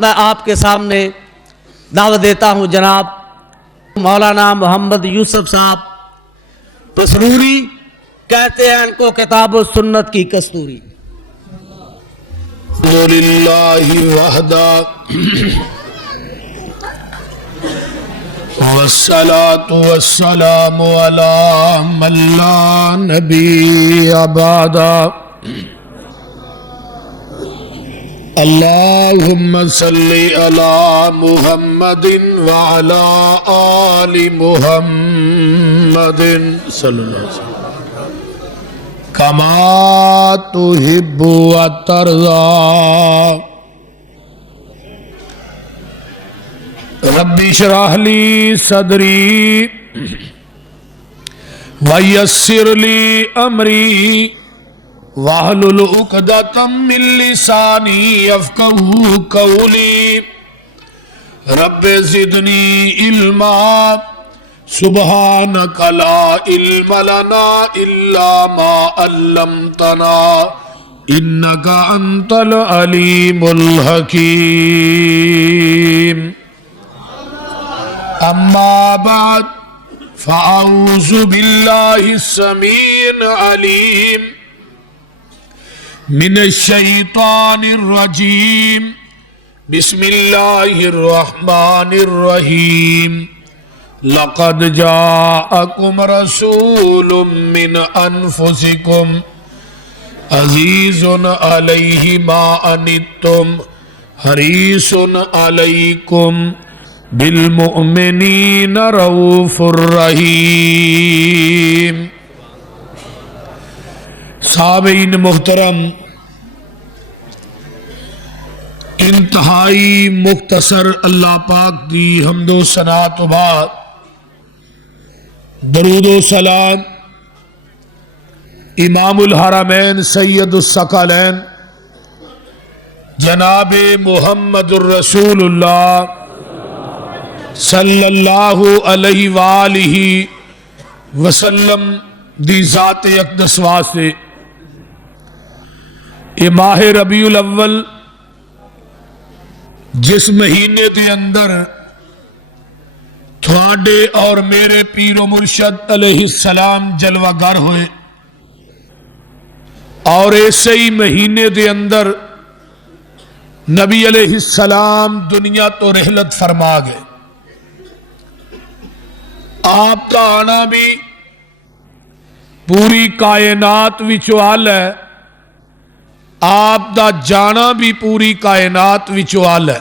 میں آپ کے سامنے دعوت دیتا ہوں جناب مولانا محمد یوسف صاحب پسروری، کہتے ہیں ان کو کتاب و سنت کی کستوری۔ الحمدللہ وحدہ والصلاة والسلام علی من لا نبی بعدہ۔ اللہم صلی علی محمد وعلی آل محمد صلی اللہ علیہ وسلم کما تحب وترضی۔ رب اشرح لی صدری ویسر لی امری واحلل عقدۃ من لسانی یفقہوا قولی۔ رب زدنی علما سبحانک لا علم لنا الا ما علمتنا انک انت العلیم الحکیم۔ اما بعد فاعوذ باللہ السمیع العلیم من الشیطان الرجیم بسم اللہ الرحمن الرحیم۔ لقد جاءکم رسول من انفسکم عزیز علیہ ما عنتم حریص علیکم بالمؤمنین رؤوف الرحیم۔ سامعین محترم، انتہائی مختصر اللہ پاک کی حمد و ثنا تو بعد درود و سلام امام الحرمین سید الثقلین جناب محمد الرسول اللہ صلی اللہ علیہ وآلہ وسلم دی ذات اقدس واسطے۔ یہ ماہ ربیع الاول جس مہینے دے اندر تھوڑے اور میرے پیر و مرشد علیہ السلام جلوہ گر ہوئے، اور ایسے ہی مہینے دے اندر نبی علیہ السلام دنیا تو رحلت فرما گئے۔ آپ کا آنا بھی پوری کائنات وچوں آل ہے، آپ دا جانا بھی پوری کائنات وچوں آل ہے،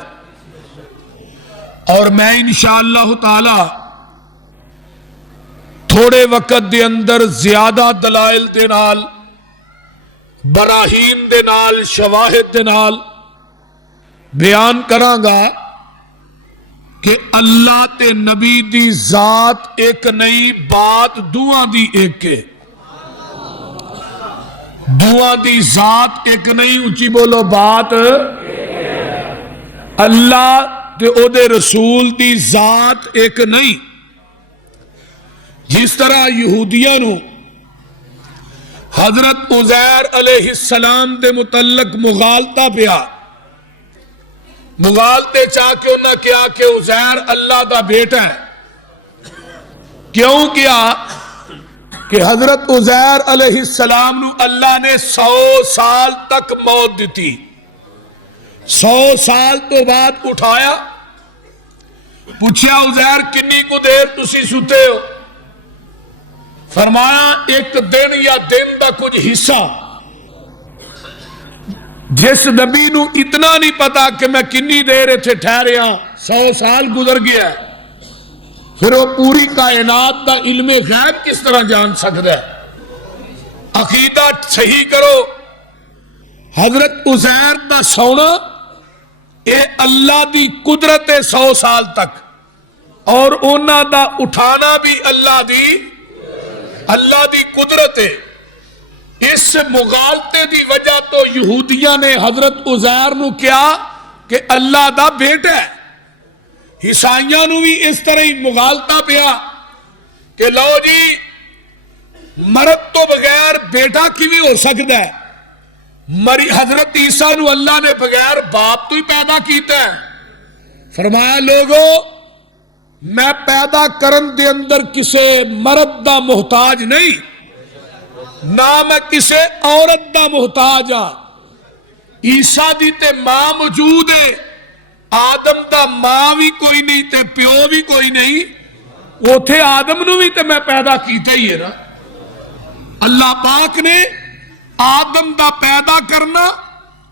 اور میں انشاءاللہ تعالی تھوڑے وقت دے اندر زیادہ دلائل دے نال، براہین دے نال، شواہد دے نال بیان کراں گا کہ اللہ تے نبی دی ذات ایک نئی بات دعا دی ایک ہے، دعا دی ذات ایک نئی، اونچی بولو بات، اللہ تے او دے رسول دی ذات ایک نئی۔ جس طرح یہودیاں نو حضرت عزیر علیہ السلام دے متعلق مغالطہ پیا، مغالطے چاہ کے انہاں کیا کہ عزیر اللہ دا بیٹا ہے۔ کیوں کیا کہ حضرت عزیر علیہ السلام نو اللہ نے 100 سال تک موت دیتی، 100 سال تو بعد اٹھایا، پوچھا عزیر کنی کو دیر تسی ستے ہو؟ فرمایا ایک دن یا دن دا کچھ حصہ۔ جس نبی نو اتنا نہیں پتا کہ میں کنی دیر اتنے ٹھہریا، 100 سال گزر گیا، پھر وہ پوری کائنات دا علم غیب کس طرح جان سکتا ہے؟ عقیدہ صحیح کرو، حضرت عزیر دا سونا اے اللہ دی قدرت 100 سال تک، اور انہاں دا اٹھانا بھی اللہ دی قدرت ہے۔ اس مغالطے دی وجہ تو یہودیاں نے حضرت عزیر نو کیا کہ اللہ دا بیٹا ہے، عیسائیاں نو بھی اس طرح ہی مغالطہ پیا کہ لو جی مرد تو بغیر بیٹا کیویں ہو سکتا ہے؟ حضرت عیسیٰ نو اللہ نے بغیر باپ تو ہی پیدا کیتا ہے. فرمایا لوگو میں پیدا کرن دے اندر کسے مرد دا محتاج نہیں، نہ میں کسے عورت دا محتاج ہاں. عیسیٰ دی تے ماں موجود ہے، آدم دا ماں بھی کوئی نہیں تے پیو بھی کوئی نہیں، اوتھے آدم نو بھی تے میں پیدا کیتا ہی ہے نا. اللہ پاک نے آدم دا پیدا کرنا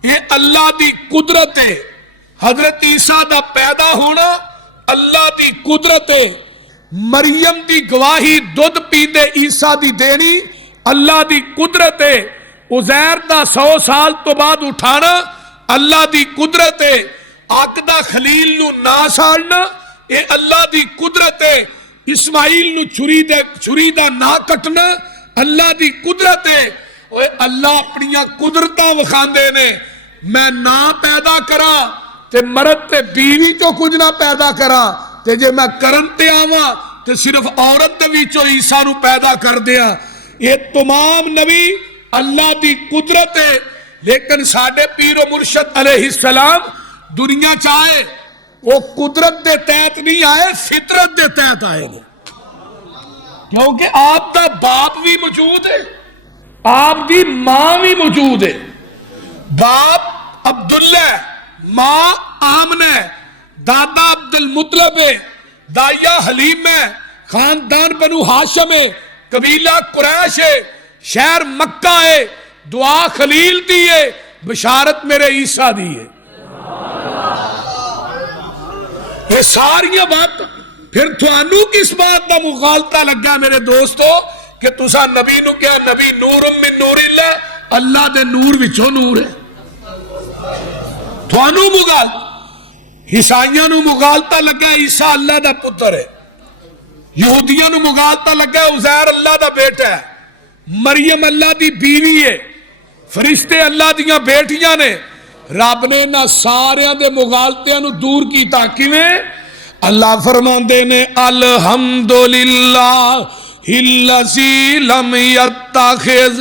یہ اللہ دی قدرت ہے. حضرت عیسیٰ دا پیدا ہونا اللہ دی قدرت ہے. مریم دی گواہی دودھ پیندے عیسیٰ دی دینی اللہ دی قدرت ہے. عزیر دا 100 سال تو بعد اٹھانا اللہ دی قدرت ہے. آگ دا خلیل نو نہ ساڑنا یہ اللہ دی قدرت ہے. اسماعیل نو چھری دا نہ کٹنا اللہ دی قدرت ہے. اللہ اپنی قدرتاں وکھاندے نے. میں نہ پیدا کرا تے مرد تے بیوی چو کچھ نہ پیدا کرا تے جے میں کرن تے آواں تے صرف عورت دے وچوں عیسیٰ نو پیدا کر دیا. یہ تمام نبی اللہ دی قدرت ہے. لیکن ساڈے پیر و مرشد علیہ السلام دنیا چاہے وہ قدرت دے تحت نہیں آئے، فطرت دے تحت آئے گے. کیونکہ آپ دا باپ بھی موجود ہے، آپ دی ماں بھی موجود ہے. باپ عبداللہ، ماں آمنہ ہے، دادا عبد المطلب ہے، دائیا حلیم ہے، خاندان بنو ہاشم ہے، قبیلہ قریش ہے، شہر مکہ ہے، دعا خلیل دی ہے، بشارت میرے عیسیٰ دی ہے. یہ ساری بات پھر تھانو کس بات دا مغالطہ لگا میرے دوستو کہ تسا نبی نو کیا نبی نور من نور اللہ، اللہ دے نور وچوں نور ہے. تھانو مغال عیسائیاں نو مغالطہ لگا عیسیٰ اللہ دا پتر ہے، یہودیاں نو مغالطہ لگا عزیر اللہ دا بیٹا ہے، مریم اللہ دی بیوی ہے، فرشتے اللہ دیاں بیٹیاں نے. رب نے نہ سارے دے مغالطیاں نو دور کیتا. کیویں؟ اللہ فرماندے نے الحمدللہ الذی لم یتخذ،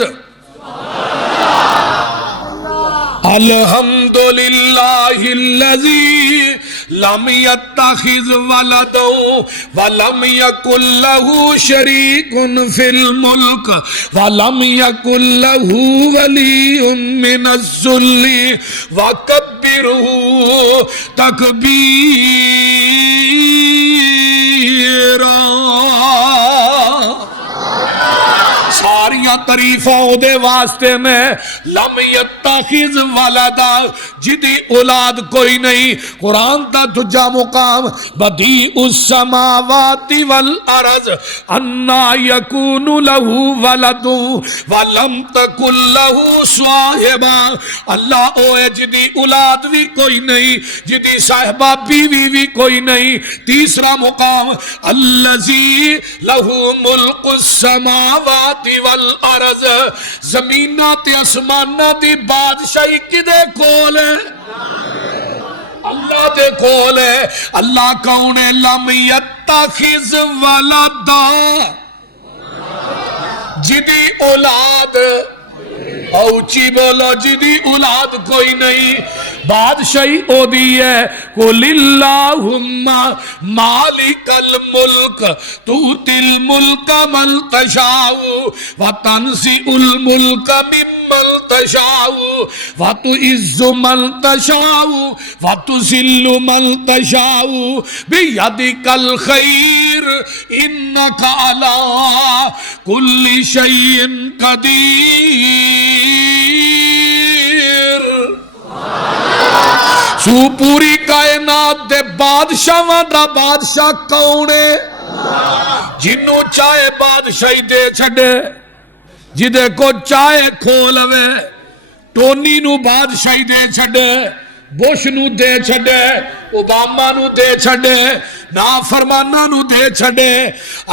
الحمدللہ الذی لم یتخذ ولدا ولم یکن لہ شریک فی الملک ولم یکن لہ ولی من الذل وکبرہ تکبیرا. ساریاں تعریفاں دے واسطے میں لم یتخذ ولدا، جدی اولاد کوئی نہیں. قرآن دا دجا مقام بدیع السماوات والارض انا یکون لہ ولد ولم تکن لہ صاحبہ. اللہ اوے جدی اولاد بھی کوئی نہیں، جدی صاحبہ بیوی بھی کوئی نہیں. تیسرا مقام الذی لہ ملک السماوات والارض، زمیناں تے اسماناں دی بادشاہی کدے کول ہے؟ اللہ دے کول ہے. اللہ کون ہے؟ لم یتخذ ولدا، جدی اولاد، اوچی بولو، جدی اولاد کوئی نہیں. بادشاہی او دی ہے قل اللہم مالک الملک تؤتی الملک من تشاء وتنزع الملک ممن تشاء وتعز من تشاء وتذل من تشاء بیدک الخیر انک علی کل شیء قدیر. سو پوری کائنات دے بادشاہاں دا بادشاہ کون ہے؟ جنوں چاہے بادشاہی دے چھڑے، جدے کو چاہے کھولوے. ٹونی نو بادشاہی دے چھڑے، بش نو دے چھڑے، اوباما نو دے چھڑے، نافرمانہ نو دے چھڑے.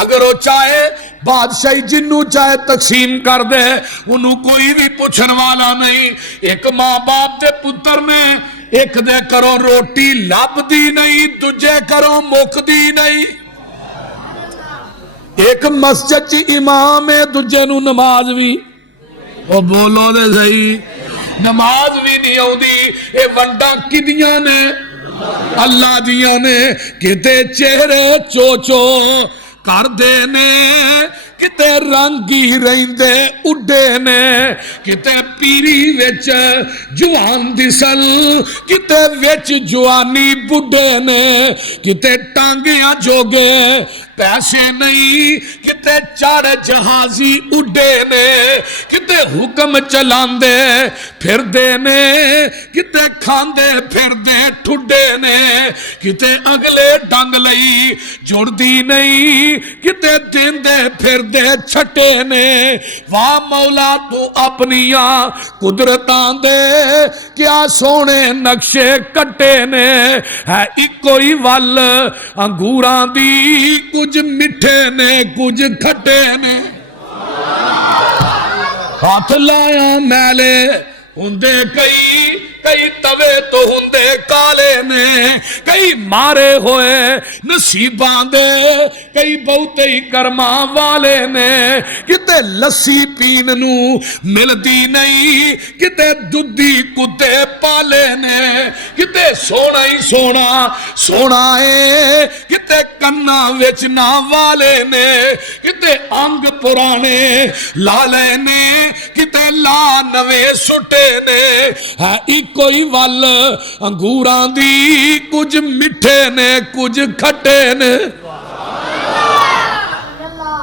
اگر وہ چاہے بادشاہی جنوں چاہے تقسیم کر دے، انہوں کوئی بھی پوچھن والا نہیں. ایک ماں باپ دے پتر نے ایک دے کرو روٹی لب دی نہیں، دجے کرو مک دی نہیں. ایک مسجد چی امام ہے، دجے نو نماز بھی. وہ بولو دے صحیح. نماز بھی نہیں آؤندی اے ونڈا کدیاں نے اللہ دیاں نے کتے چہرے چوچو کر دے نے کتے رنگی رہندے اڈے نے کتے پیری وچ جوان دسل کتے وچ جوانی بڈے نے کتے ٹانگیاں جوگے پیسے نہیں کتے چڑھ جہازی اڈے نے کتے حکم چلاندے پھر دے نے کتے کھاندے پھر دے ٹھڈے نے کتے اگلے ڈنگ لئی جڑ دی نہیں کتے دیندے پھر دے چھٹے نے واہ مولا تو اپنیاں قدرتاں دے کیا سونے نقشے کٹے نے ہے اکوئی ول انگوراں دی کچھ مٹھے نے کچھ کھٹے نے ہاتھ لایا میلے ہندے کئی کئی توے تو ہندے کالے نے کئی مارے ہوئے نصیباں دے کئی بہتے ہی کرماں والے نے کتے لسی پین نو ملدی نہیں کتے دودھی کتے پالے نے کتے سونا ہی سونا سونا ہے کتے کنا وچنا والے نے کتے انگ پرانے لالے نے کتے لا نوے سٹے نے ہے کوئی ول انگوراں دی کچھ مٹھے نے کچھ کھٹے نے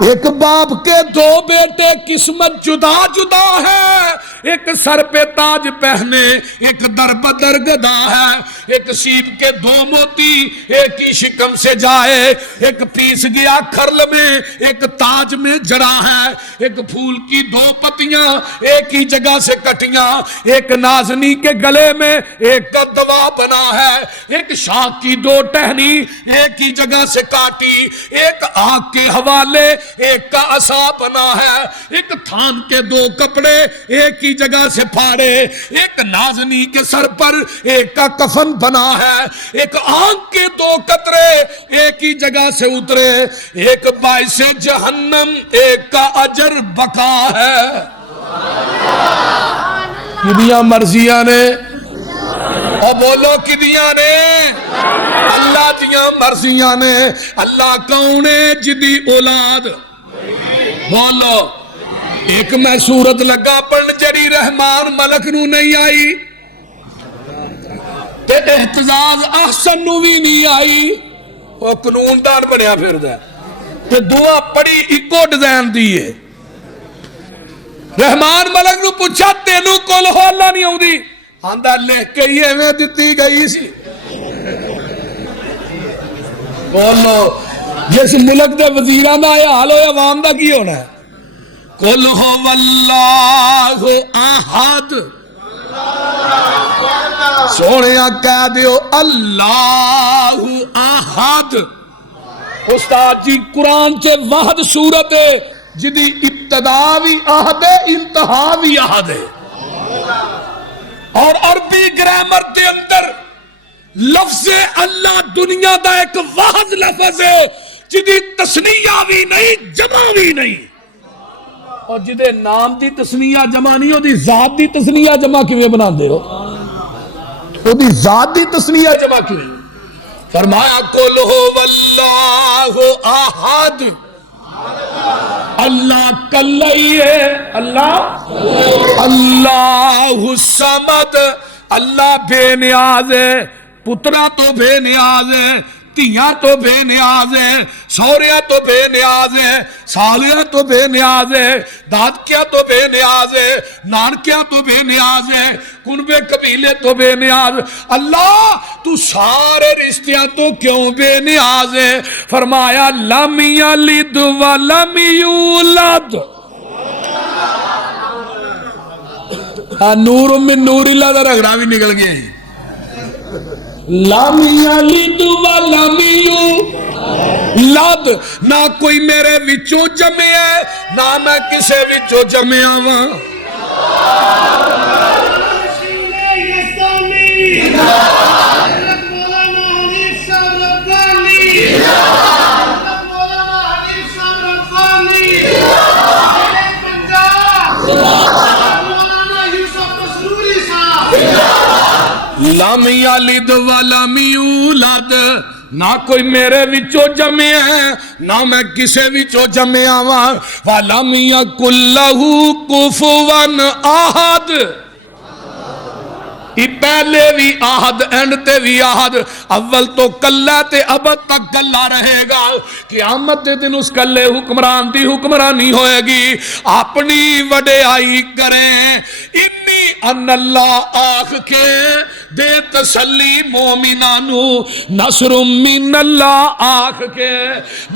ایک باپ کے دو بیٹے قسمت جدا جدا ہے ایک سر پہ تاج پہنے ایک در بدر گدا ہے ایک سیب کے دو موتی ایک ہی شکم سے جائے ایک پیس گیا کھرل میں ایک تاج میں جڑا ہے ایک پھول کی دو پتیاں ایک ہی جگہ سے کٹیاں ایک نازنی کے گلے میں ایک کا دوا بنا ہے ایک شاخ کی دو ٹہنی ایک ہی جگہ سے کاٹی ایک آگ کے حوالے ایک کا عصا بنا ہے ایک تھان کے دو کپڑے ایک ہی جگہ سے پھاڑے ایک نازنی کے سر پر ایک کا کفن بنا ہے ایک آنکھ کے دو قطرے ایک ہی جگہ سے اترے ایک باعث جہنم ایک کا اجر بقا ہے کدیاں مرضیاں نے اور بولو کدیاں نے اللہ دیاں مرضیاں نے اللہ کون ہے جدی اولاد بولو ایک میں سورت لگا پڑھن جڑی رحمان ملک نو نہیں آئی تے احتجاج احسن نو بھی نہیں آئی وہ قانون دان بنیا پھر دے تے دعا پڑی اکو ڈیزائن دیئے رحمان ملک نو پوچھا تینو کول ہو اللہ نہیں ہوں دی آندہ لکھ کے یہ میں دیتی گئی سی بولو جس ملک دے وزیران دا یا حال ہو یا عوام دا کی ہونا ہے قل ہو واللہ احد سونیا کہہ دیو اللہ احد استاد جی قرآن سے وحد صورت ہے جدی ابتدا بھی احد ہے انتہا بھی احد ہے اور عربی گرامر دے اندر لفظ اللہ دنیا دا ایک واحد لفظ ہے جدی تسنیہ بھی نہیں جمع بھی نہیں اور جدے نام دی تسنیہ جمع نہیں ہو دی ذات دی تسنیہ جمع کیویں بنا دے ہو او دی ذات دی تسنیہ جمع کیویں فرمایا قل ہو واللہ احد اللہ کلی ہے اللہ اللہ الصمد اللہ بے نیاز ہے پترا تو بے نیاز ہے تیاں تو بے نیاز ہے سوریاں تو بے نیاز ہے سالیاں تو بے نیاز ہے دادکیاں تو بے نیاز ہے نانکیاں تو بے نیاز ہے کنبے قبیلے تو بے نیاز اللہ تو سارے رشتیاں تو کیوں بے نیاز ہے فرمایا لم یلد ولم یولد نور من نور اللہ دا رگڑا بھی نکل گیا ہے لم یلد ولم یولد نہ کوئی میرے وچوں جمے ہے نہ میں کسے وچوں جمے آواں لم یلد ولم یولد، نہ کوئی میرے وچوں جمے ہے نہ میں کسے وچوں جمیا ہاں، ولم یکن لہ کفوا احد، پہلے بھی آہد اینڈ تے بھی آہد، اول تو کلہ تے ابد تک کلہ رہے گا، قیامت دے دن اس کلے حکمران دی حکمرانی ہوئے گی، اپنی وڈیائی کریں، انی ان اللہ آخ کے دے تسلی مومنانو، نصر من اللہ آخ کے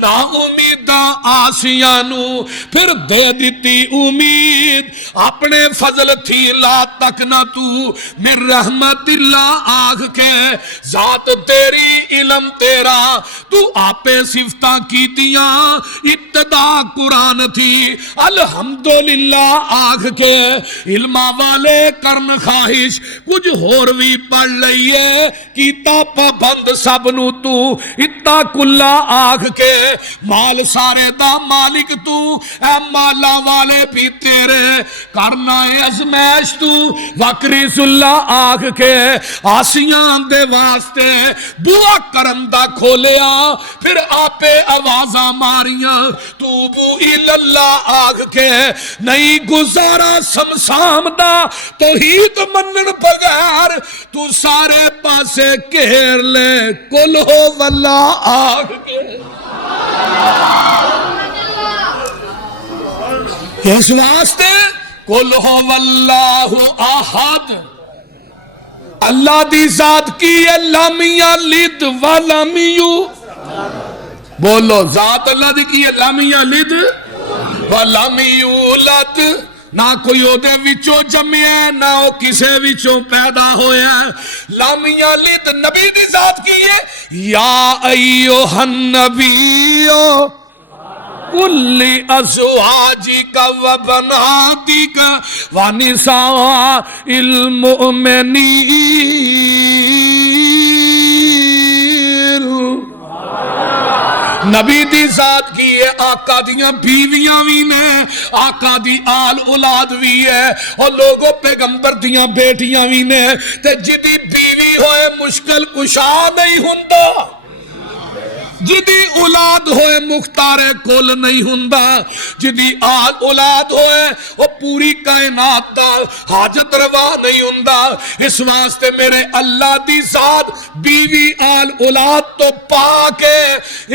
نا امیدہ آسیانو، پھر دے دیتی امید اپنے فضل تھی لا تک نہ تو من رحمت اللہ آگ کے، ذات تیری علم تیرا، تو آپے صفتہ کیتیاں، ابتدا قرآن تھی، الحمدللہ آگ کے، علمہ والے کرن خواہش کچھ ہور بھی پڑھ لئیے، کیتا پابند سب نو تو، اتا کلا آگ کے، مال سارے دا مالک تو، اے مالا والے بھی تیرے، کرنا ازمیش تو، وکریس اللہ آگ کے، آسیاں دے واسطے دعا کرندہ کھولیا، پھر آپے آوازاں ماریاں، توبو الاللہ آگ کے، نہیں گزارا سمسام دا توحید منن بغیر، تو سارے پاسے کہر لے کل ہو واللہ آگ کے۔ اس واسطے کل ہو واللہ احد، اللہ دی ذات کی ہے لم یلد ولم یولد، بولو ذات اللہ دی کی ہے لم یلد ولم یولد، نہ کوئی او دے وچوں جمعے نہ او کسے وچوں پیدا ہویا، لم یلد نبی دی ذات کی ہے، یا ایوہ النبیو کل ازواجک و بناتک و نساء المؤمنین، نبی دی ذات کی ہے، آقا دیاں بیویاں بھی نے، آقا دی آل اولاد بھی ہے، اور لوگوں پیغمبر دیاں بیٹیاں بھی نے، تے جدی بیوی ہوئے مشکل کشا نہیں ہوندا، جدی اولاد ہوئے مختار کل نہیں ہوندا، جدی آل اولاد ہوئے وہ پوری کائنات دا حاجت روا نہیں ہوندا، اس واسطے میرے اللہ دی ذات بیوی آل اولاد تو پاکے،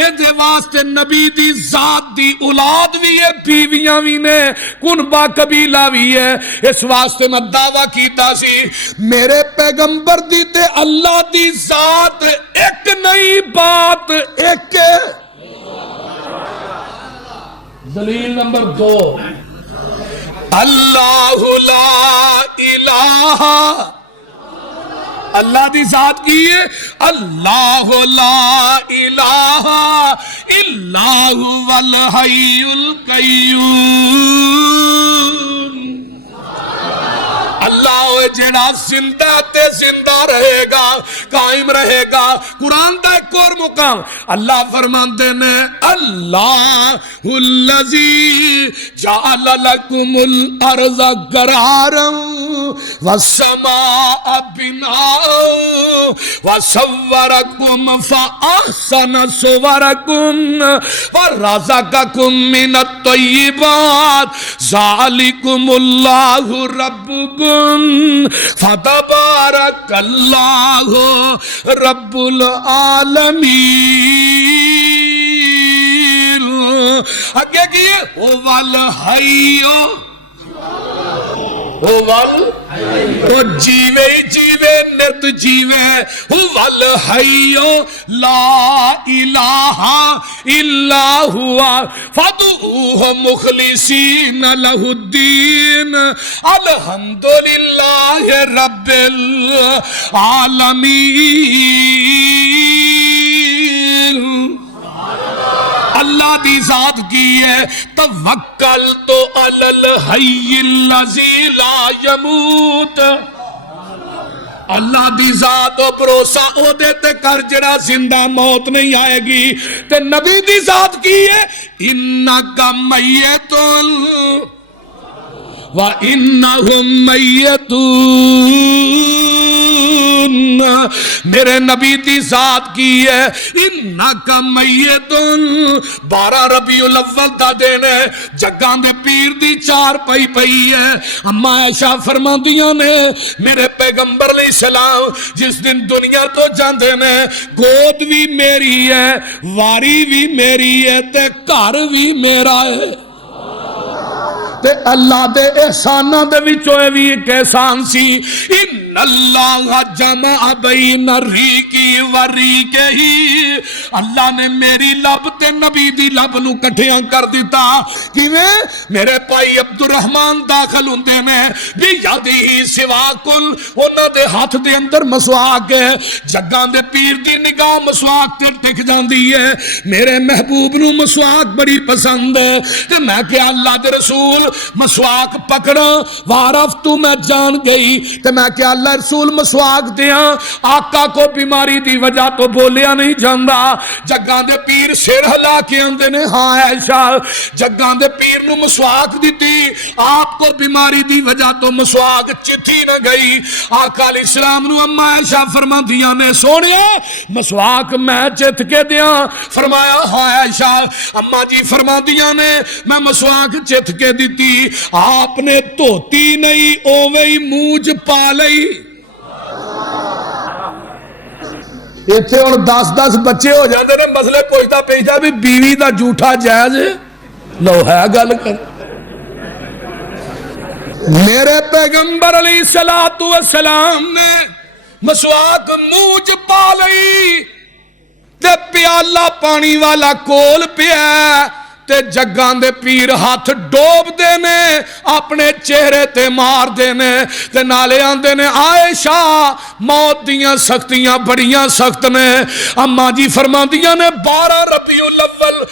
اس واسطے نبی دی ذات دی اولاد بھی ہے، بیویاں بھی نے، کنبا قبیلہ بھی ہے، اس واسطے میں دعویٰ کیتا سی میرے پیغمبر دی تے اللہ دی ذات ایک نئی بات ایک کے۔ دلیل نمبر 2، اللہ لا الہ، اللہ دی ذات کی ہے اللہ لا الہ الا هو الحی القیوم، اللہ ہوئے جڑا زندہ تے زندہ رہے گا، قائم رہے گا۔ قرآن دا ایک اور مقام اللہ فرماندے نے اللہ الذی جعل لکم الارض قرارا والسماء بناء وصورکم فاحسن صورکم ورزقکم من الطیبات ذالکم اللہ ربکم فتبارک اللہ رب العالمین۔ آگے کیے والحیو، وہ جیوے جیوے نرد جیوے، والحیو لا الہ الا ہوا فادعوہ مخلصین لہ الدین الحمدللہ رب العالمین۔ اللہ دی ذات کی ہے توکلت علی الحی الذی لا یموت، اللہ دی ذات و بھروسہ او دیتے کر جڑا زندہ موت نہیں آئے گی۔ تے نبی دی ذات کی ہے انکا میتن وَإِنَّهُمْ مَيَّتُونَ میرے نبی دی ذات کی ہے اِنَّكَ مَيَّتٌ 12 ربیع الاول دا دن ہے جگاں دے پیر دی چار پئی پئی ہے اما عائشہ فرماندیاں نے میرے پیغمبر علیہ السلام جس دن دنیا تو جاندے نے گود بھی میری ہے واری بھی میری ہے تے گھر بھی میرا ہے تے اللہ دے احساناں دے وچوں وی ایک احسان سی ان اللہ جمع بین ریکی و ریکہی اللہ نے میری لب تے نبی دی لب نو کٹھیاں کر دیتا کیویں میرے پائی عبد الرحمن داخل ہوندے نے بھی یادی سواکل انہاں دے ہاتھ دے اندر مسواک ہے جگاں دے پیر دی نگاہ مسواک تے ٹک جاندی ہے میرے محبوب نو مسواک بڑی پسند ہے تے میں کہ اللہ دے رسول مسواک پکڑا وارف تو میں جان گئی تے میں کہ اللہ رسول مسواک دیاں آقا کو بیماری دی وجہ تو بولیا نہیں جاندا جگاں دے پیر سر ہلا کے آندے نے ہاں عائشہ جگاں دے پیر نو مسواک دیتی آپ کو بیماری دی وجہ تو مسواک چتھی نہ گئی آقا علیہ السلام نو اما عائشہ فرماندیاں نے سونیا مسواک میں چت کے دیاں فرمایا ہاں عائشہ اما جی فرماندیاں نے میں مسواک چت کے دیتی آپ نے دھوتی نہیں اوویں موج پا لئی ایتھے ہن 10 بچے ہو جاندے نے مسئلے پوچھتا پیچھتا بھی بیوی دا جھوٹا جائز لو ہے گل کر میرے پیغمبر علیہ السلام نے مسواک موج پا لئی تے پیالہ پانی والا کول پیا تے جگاں دے پیر ہاتھ ڈوب دینے اپنے چہرے تے مار دینے تے نالے آندے نے عائشہ موت دیاں سختیاں بڑیاں سخت نے اما جی فرماندیاں نے 12 ربیع الاول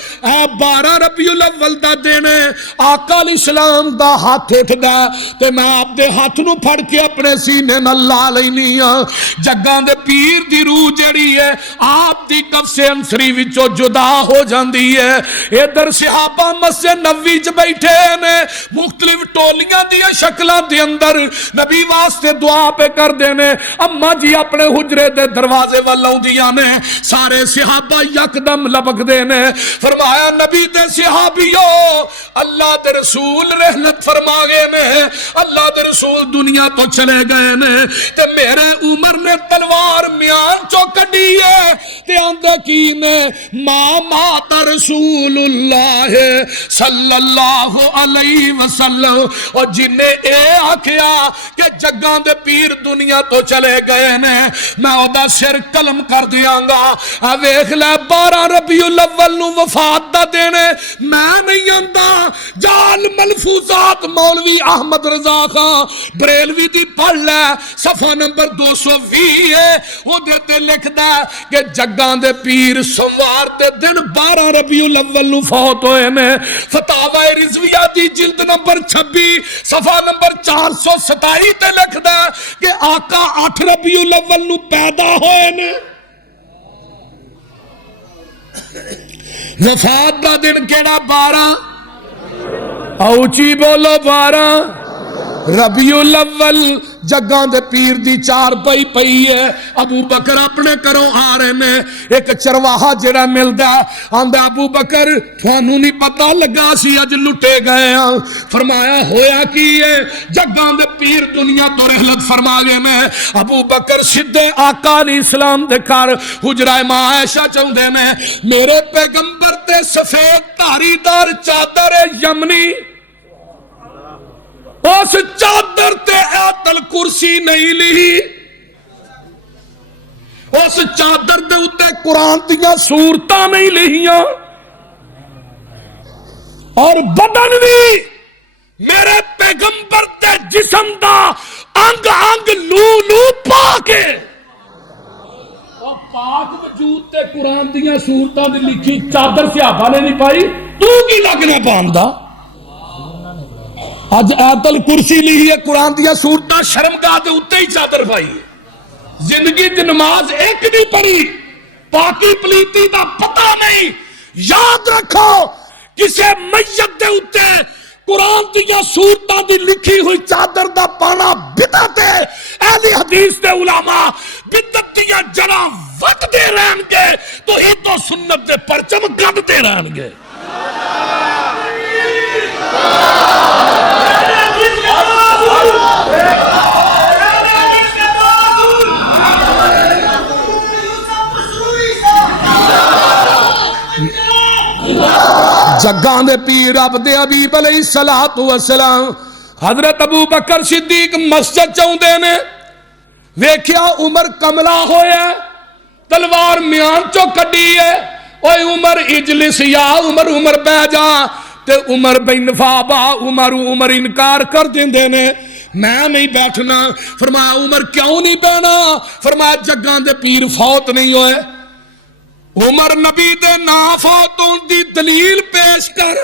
12 ربیع الاول دا دینے آقا علیہ السلام دا ہاتھ اٹھدا تے میں آپ دے ہاتھ نو پھڑ کے اپنے سینے نال لا لینی ہاں جگاں دے پیر دی روح جڑی ہے آپ دی قفس انصری وچوں جدا ہو جاندی ہے ادھر صحابہ مسجد نبوی چ بیٹھے نے مختلف ٹولیاں دیا شکلاں دے اندر نبی واسطے دعا پہ کر دینے اما جی اپنے حجرے دے دروازے والاں دیاں نے سارے صحابہ یکدم لبک دینے فرمایا نبی دے صحابیو اللہ دے رسول رحمت فرما گئے نے اللہ دے رسول دنیا تو چلے گئے نے تے میرے عمر نے تلوار میان چو کڈی ہے تے آندے کی نے مات رسول اللہ صلی اللہ علیہ وسلم اور جنہیں اے آکھیا کہ جگاں دے پیر دنیا تو چلے گئے نے میں اودا سر قلم کر دیاں گا ویکھ لے 12 ربیع الاول نو وفات دا دینے میں نہیں آندا جال ملفوظات مولوی احمد رضا خان بریلوی دی پڑھ لے صفحہ نمبر 220 ہے وہ دیتے لکھدا کہ جگاں دے پیر سوموار دے دن 12 ربیع الاول نو فوت ہوئے نے فتاوی رضویہ دی جلد نمبر 26 صفحہ نمبر 427 تے لکھدا کہ آقا 8 ربیع الاول نو پیدا ہوئے نے وفات دا دن کیڑا 12 اوچی بولو 12 ربیع الاول جگاں دے پیر دی چار پئی پئی ہے ابو بکر اپنے کروں آ رہے نے ایک چرواہا جڑا ملدا آندا ابو بکر تھانوں نہیں پتہ لگا سی اج لٹے گئے ہاں فرمایا ہویا کی ہے جگاں دے پیر دنیا تو رحلت فرما گئے نے ابو بکر سیدھے آقا علیہ السلام دے گھر حجرہ ماں عائشہ چوندے نے میرے پیغمبر تے سفید دھاری دار چادر یمنی اس چادر تے آیت الکرسی نہیں لی اس چادر دے اتے قرآن دیاں سورتاں نہیں لہیاں اور بدن بھی میرے پیغمبر تے جسم دا انگ انگ لو لو پاکے اور پاک وجود تے قرآن دیاں سورتاں دی لکھی چادر صحابہ نے نہیں پائی تو کی لگنا پاندا آج آیت الکرسی لی ہے قرآن دیا سورتاں شرمگاہ دے اتے ہی چادر پائی زندگی دی نماز ایک نہیں پڑھی پاکی پلیتی دا پتہ نہیں یاد رکھو کسے میت دے اتے قرآن دیا سورتاں دی لکھی ہوئی چادر دا پانا بدعت ہے. اہل حدیث دے علماء بدعت دیا جڑاں وٹ دے رہن گے تو ہی تو سنت دے پرچم گڈ دے رہن گے. جگاں دے پیر عبد حبیب علیہ السلام حضرت ابو بکر صدیق مسجد چاہندے نے ویکھیا عمر کملا ہویا تلوار میان چو کڈی ہے. اوے عمر اجلس یا عمر عمر بہ جا تے عمر بن فابا عمر انکار کر دیندے نے میں نہیں بیٹھنا. فرمایا عمر کیوں نہیں بہنا؟ فرمایا جگاں دے پیر فوت نہیں ہوئے. عمر نبی دے نا فوت ہون دی دلیل پیش کر.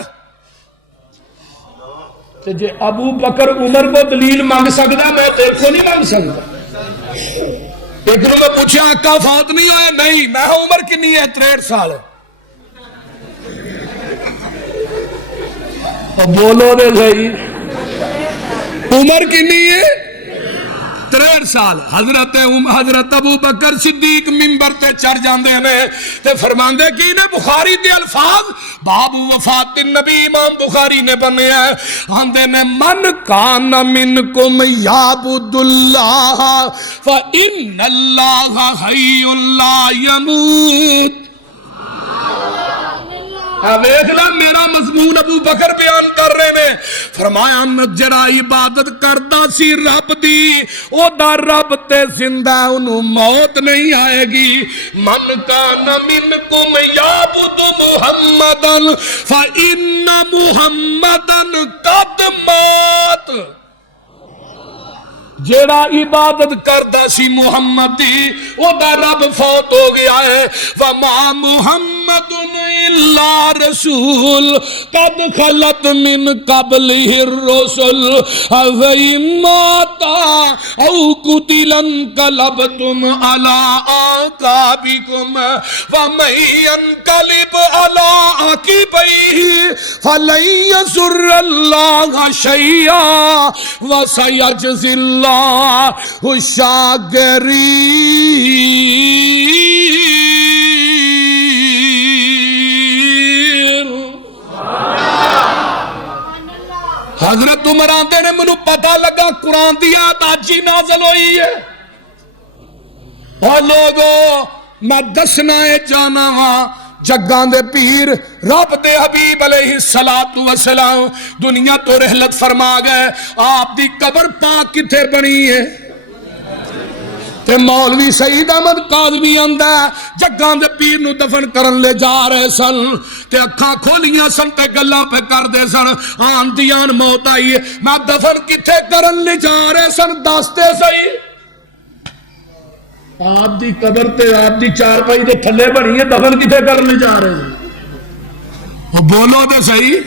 تے جے ابو بکر عمر کو دلیل مانگ سکدا میں تیرے کو نہیں مانگ سکدا. ایک نے پوچھا آقا فوت نہیں ہوئے؟ نہیں. میں عمر کنی ہے؟ 63 سال. بولو دے صحیح عمر کنی ہے؟ 63 سال. حضرت ابو بکر صدیق منبر تے چڑھ جاندے نے تے فرماندے کی نے بخاری دے الفاظ باب وفات النبی امام بخاری نے بنیا ہے. آندے نے من کان منکم یعبد اللہ فإن اللہ حی لا یموت. ویکھلا میرا مضمون ابو بکر بیان کر رہے نے. فرمایا جڑا عبادت کردا سی رب دی او دا رب تے زندہ انہوں موت نہیں آئے گی. من کان منکم یعبد محمدا فإن محمدا قد مات. جیڑا عبادت کردا سی محمد دی او دا رب فوت ہو گیا ہے. وما محمد الا رسول قد خلت من قبلہ الرسل افإن مات او قتل انقلبتم على اعقابكم ومن ينقلب على عقبيه فلن يضر الله شيئا وسيجزي الله الشاکرین. حضرت عمر آندے نے منو پتہ لگا قرآن دی آیت آج ہی نازل ہوئی ہے. اور لوگوں میں دسنا ہے جانا ہاں جگاں دے پیر رب دے حبیب علیہ السلام دنیا تو رحلت فرما گئے. آپ دی قبر پاک کتھے بنی ہے؟ تے مولوی سعید احمد قاضوی آندا جگاں دے پیر نو دفن کرن لے جا رہے سن تے اکھاں کھولیاں سن تے گلاں پہ کر دے سن. آن دیان موت آئی ہے. میں دفن کتھے کرن لے جا رہے سن دستے صحیح. آپ دی قبر تے آپ دی چارپائی دے تھلے بنی ہے. دفن کتھے کرنے جا رہے ہیں؟ بولو دے صحیح.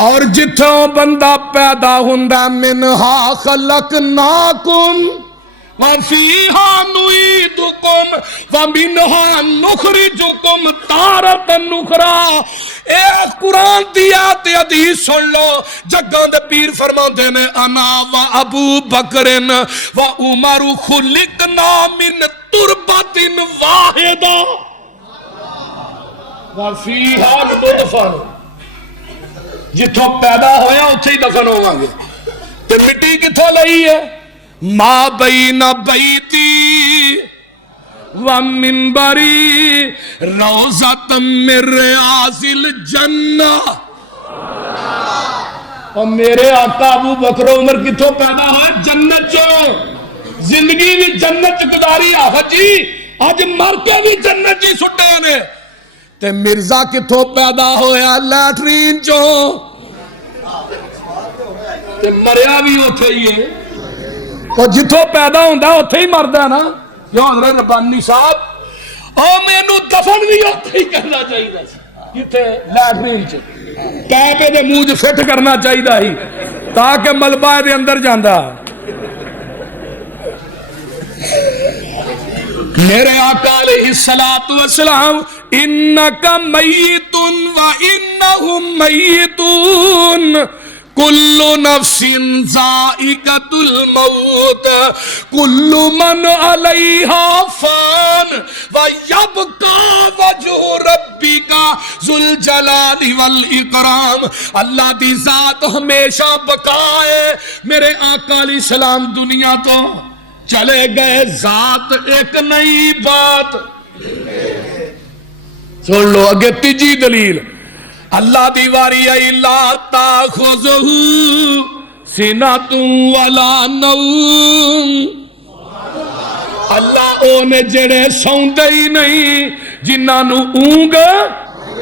اور جتھوں بندہ پیدا ہوندا منہا خلقناکم وفیہا نعیدکم ومنہا نخرجکم تارۃ اخری. اے قرآن دی آیت حدیث سن لو. جگاں دے پیر فرماندے نے انا و ابو بکر و عمر خلقنا من تربۃ واحدہ وفیہا ندفن. جتھوں پیدا ہویا اتھے ہی دفن ہوواں گے. تے مٹی کتھوں لئی ہے؟ ما بین بیتی و منبری روضۃ من ریاض الجنہ. اور میرے آقا ابو بکر و عمر کتھوں پیدا ہوئے؟ جنت جو. زندگی بھی جنت گزاری حجی اج مر کے بھی جنت جی سٹے نے. تے مرزا کتھوں پیدا ہویا؟ لیٹرین چو. تے مریا بھی اوتھے ہی ہے. اور جتھوں پیدا ہوندا اوتھے ہی مردا نا. یا حضرت ربانی صاحب او مینوں دفن بھی اوتھے ہی کرنا چاہیے. کتھے؟ لیٹرین چ. پیپے دے منہ فٹ کرنا چاہیے ہی تاکہ ملبہ دے اندر جاندا. میرے آقا علیہ السلام انکا میتن و ان انہم میتون کل نفس ذائقۃ الموت کل من علیہا فان ویبقی وجہ ربک ذو الجلال والاکرام. اللہ دی ذات ہمیشہ بقائے. میرے آقا علیہ السلام دنیا تو چلے گئے، ذات ایک نئی بات. سن لو اگے تیجی دلیل، اللہ دی واری ای لا تاخذہ سنۃ ولا نوم. اللہ اونے جڑے سوندے ہی نہیں، جنہاں نو اونگ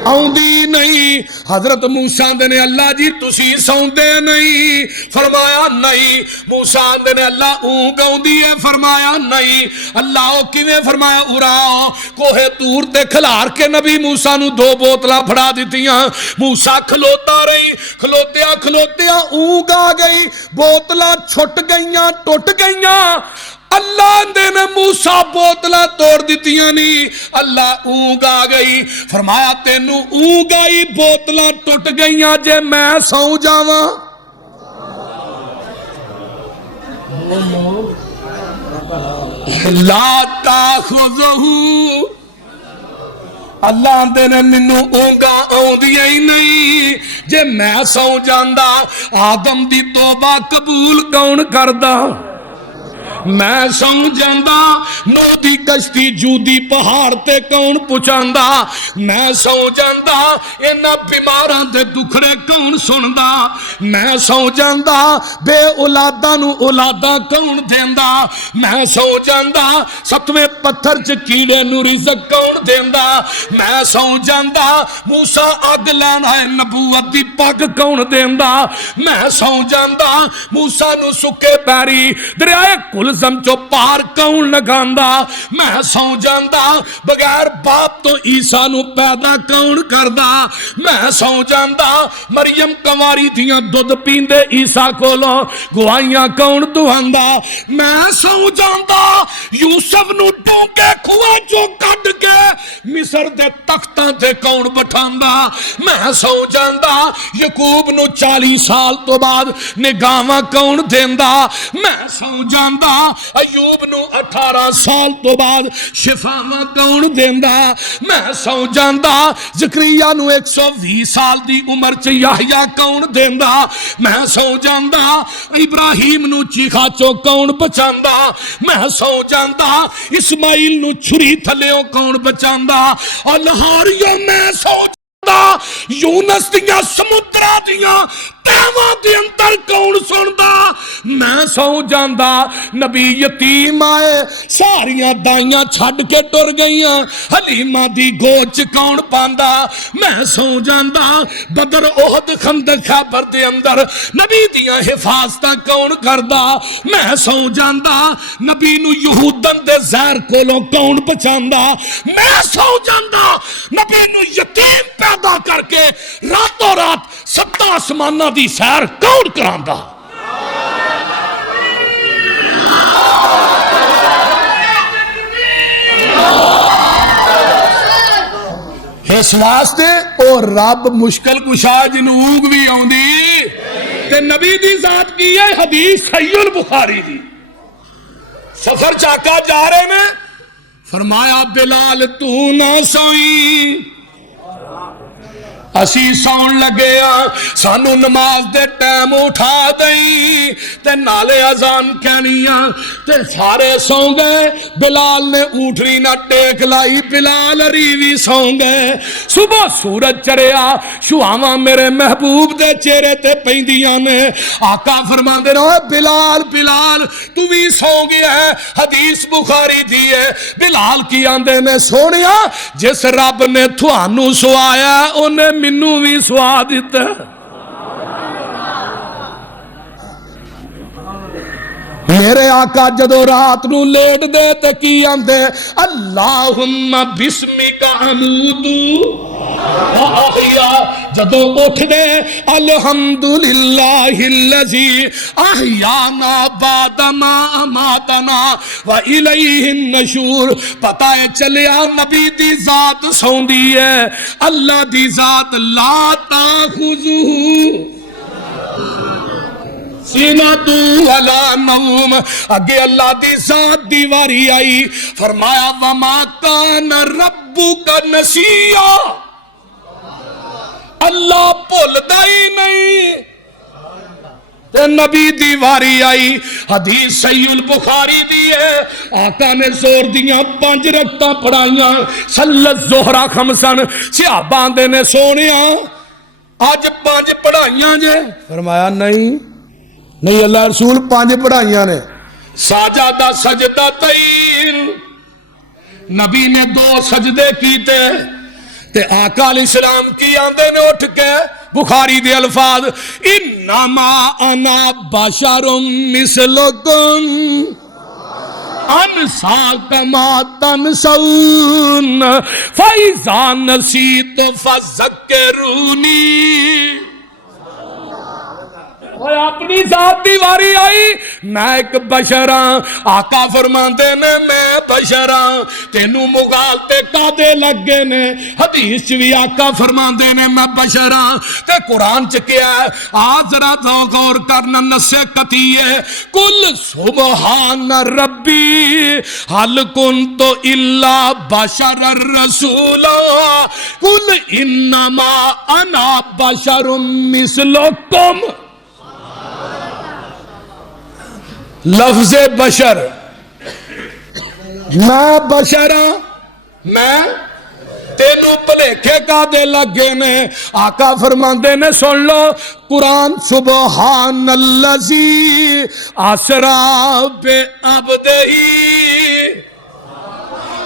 آؤندی نہیں. حضرت موسیٰ نے اللہ جی تسی سوندے نہیں، فرمایا نہیں. موسیٰ نے اللہ اونگ آؤندی ہے، فرمایا نہیں. اللہ او کیویں؟ فرمایا اراؤ کوہ طور تے کھلار کے نبی موسیٰ نو 2 بوتلاں پھڑا دتیاں. موسیٰ کھلوتا رہی، کھلوتیا کھلوتیا اونگ آ گئی، بوتلاں چھٹ گئیاں، ٹوٹ گئیاں. اللہ نے موسیٰ بوتلاں توڑ دیتیاں نہیں، اللہ اونگ آ گئی. فرمایا تینو اونگ آئی، بوتلاں ٹوٹ گئیاں، جے میں سو جاواں. لا تاخذہ، اللہ دے نے مینوں اونگا آوندیاں ہی نہیں، جے میں سو جاندا آدم دی توبہ قبول کون کردا؟ میں سو جاندا نو دی کشتی جودی پہاڑ تے کون پہنچاندا؟ میں سو جاندا انہاں بیماراں دے دکھڑے کون سندا؟ میں سو جاندا بے اولاداں نو اولاداں کون دیندا؟ میں سو جاندا 7ویں پتھر چ کیڑے نو رزق کون دیندا؟ میں سو جاندا موسیٰ اگ لین آئے نبوت دی پگ کون دیندا؟ میں سو جاندا موسیٰ نو سکے پیری دریائے کلزم چو پار کون لگاندا؟ میں سو جاندا بغیر باپ تو عیسیٰ نو پیدا کون کردا؟ میں سو جاندا مریم کنواری دیاں دودھ پیندے عیسیٰ کولو گوائیاں کون دواندا؟ میں سو جاندا یوسف نو ڈونگے کھوے جو کڈ کے مصر دے تختاں تے کون بٹھاندا؟ میں سو جاندا یعقوب نو 40 سال تو بعد نگاہاں کون دیندا؟ میں سو جاندا ایوب نو 18 سال تو بعد شفاواں کون دیندا؟ میں سو جاندا زکریا نو 120 سال دی عمر چ یحییٰ کون دیندا؟ میں سو جاندا ابراہیم نو چیخا چو کون بچاندا؟ میں سو جاندا اسماعیل نو چھری تھلیوں کون بچاندا؟ اور لہاریوں میں سو جاندا یونس دیاں سمندرا دیاں تیواں دے اندر کون سندا؟ میں سو جاندا نبی یتیم آئے ساریاں دائیاں چھڈ کے ٹر گئیاں حلیمہ دی گوچ کون پاندا؟ میں سو جاندا بدر احد خندق خیبر دے اندر نبی دیاں حفاظتاں کون کردا؟ میں سو جاندا نبی نو یہودن دے زہر کولوں کون بچاندا؟ میں سو جاندا نبی نو یتیم پیدا کر کے راتوں رات 7 آسمانہ دی سیر کون کراندا؟ اس واسطے او رب مشکل کشا جنوں اونگ بھی آوندی تے نبی دی ذات کی ہے. حدیث صحیح البخاری دی. سفر چاکا جا رہے نے فرمایا بلال تو نہ سوئی اسی سون لگے سانو نماز دے ٹائم اٹھا دئی تے نالے اذان کہنیاں تے سارے سو گئے. بلال نے اوٹھنی نہ ٹیک لائی، بلال ریوی سو گئے. صبح سورج چڑھیا شعاواں میرے محبوب دے چہرے تے پیندیاں نے. آقا فرماندے نے بلال بلال تو بھی سو گیا ہے. حدیث بخاری دی ہے. بلال کی آندے نے سونیا جس رب نے تھانو سوایا اونے مینوں بھی سوا دیتا. میرے آقا جدو رات نو لیٹ دے تے کی آندے اللہم بسمک اموتو جدو اٹھ دے الحمدللہ الذی احیانا بعد ما اماتنا والیہ النشور، پتہ ہے چلیا نبی دی ذات سوندی ہے، اللہ دی ذات لا تاخذہ سینۃ ولا نوم، اگے اللہ دی ذات دی واری آئی، فرمایا وما کان ربک نسیا، اللہ بھولدا ہی نہیں۔ تے نبی دی واری آئی، حدیث صحیح البخاری دی ہے، آقا نے زور دیاں 5 رکعتاں پڑھائیاں، صلی الظہر خمسن، صحابہ دے نے سونیاں اج 5 پڑھائیاں جے، فرمایا نہیں اللہ رسول 5 پڑھائیاں نے، ساجدہ سجدتین، نبی نے 2 سجدے کیتے، تے آقا علیہ السلام کی آندے نے اٹھ کے بخاری دے الفاظ انما انا بشر مثلکم انسا کما تنسون فاذا نسیت فذکرونی، اپنی ذات دی واری آئی، میں ایک بشر ہاں، آقا فرماندے نے میں بشر ہاں، تینوں مغالطے کادے لگے نے، حدیث چ بھی آقا فرماندے نے میں بشر ہاں، تے قرآن چ کیا ہے، آج ذرا غور کرنا نسے کتی ہے، کل سبحان ربی حل کنت الا بشر الرسول کل انما انا بشر مثلکم، لفظ بشر، میں بشر ہاں، میں تینوں بھلیکھے کا دے لگے نے، آقا فرماندے نے سن لو قرآن سبحان الذی اسرا بعبدہ،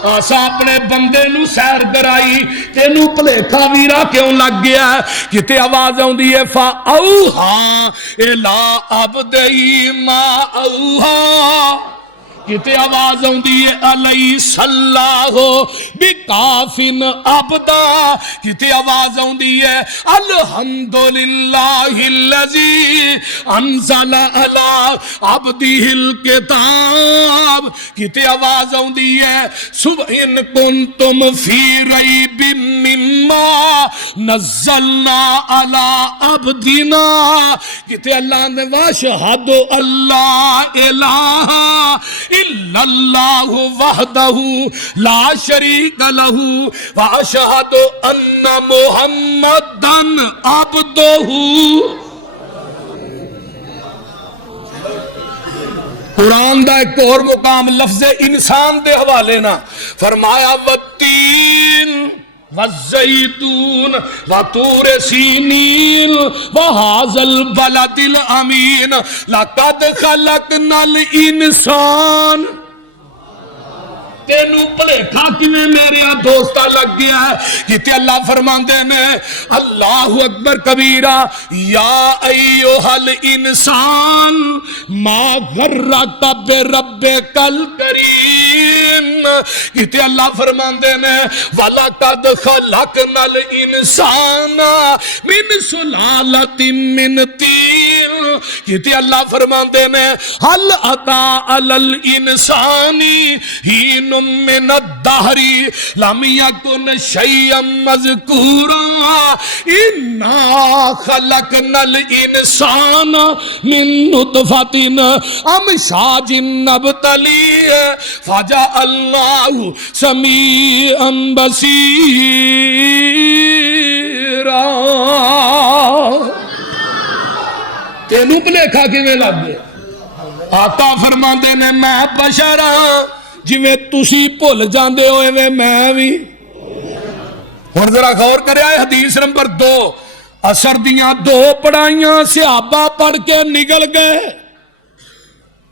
آسا اپنے بندے نو سیر کرائی، تینوں بھلیکھا ویرا کیوں لگ گیا ہے؟ کتے آواز آؤندی ہے فَأَوْحَا إِلَىٰ عَبْدِهِ مَا أَوْحَا، کتے آواز آؤندی ہے علیہ اللہ بکافن عبدا، کتے آواز آؤندی ہے الحمدللہ الذی انزل علی عبدہ الکتاب، کتے آواز آؤندی ہے ان کنتم فی ریب مما نزلنا علی عبدنا، کتے اللہ نے واشہد اللہ الہ الا اللہ وحدہ لا شریک لہ واشہد ان محمدن عبدہ۔ قرآن دا ایک اور مقام لفظ انسان دے حوالے نا، فرمایا والتین والزیتون وطور سینین وہذا البلد الامین لقد خلقنا الانسان، تینوں بھلیکھا کیویں میرے دوستا لگ گیا ہے؟ کتے اللہ فرماندے نے اللہ اکبر کبیرہ یا ایھا الانسان ما غرک بربک الکریم، کتے اللہ فرماندے نے وَلَقَدْ خَلَقْنَا الْإِنسَانَ مِنْ سُلَالَةٍ مِّنْ طِينٍ، کتے اللہ فرماندے نے هَلْ أَتَىٰ عَلَى الْإِنسَانِ حِينٌ من الدہر لم یکن شیئا مذکورا انا خلقنا الانسان من نطفۃ امشاج نبتلیہ فجعلناہ سمیعا بصیرا۔ تینوں بھلیکھا کیویں لگ گیا؟ آقا فرماندے نے میں بشر ہاں، جویں تسی بھول جاندے ہو ایویں میں بھی۔ ہن ذرا غور کریا ہے حدیث نمبر 2، اثر دیاں 2 پڑھائیاں صحابہ پڑھ کے نکل گئے،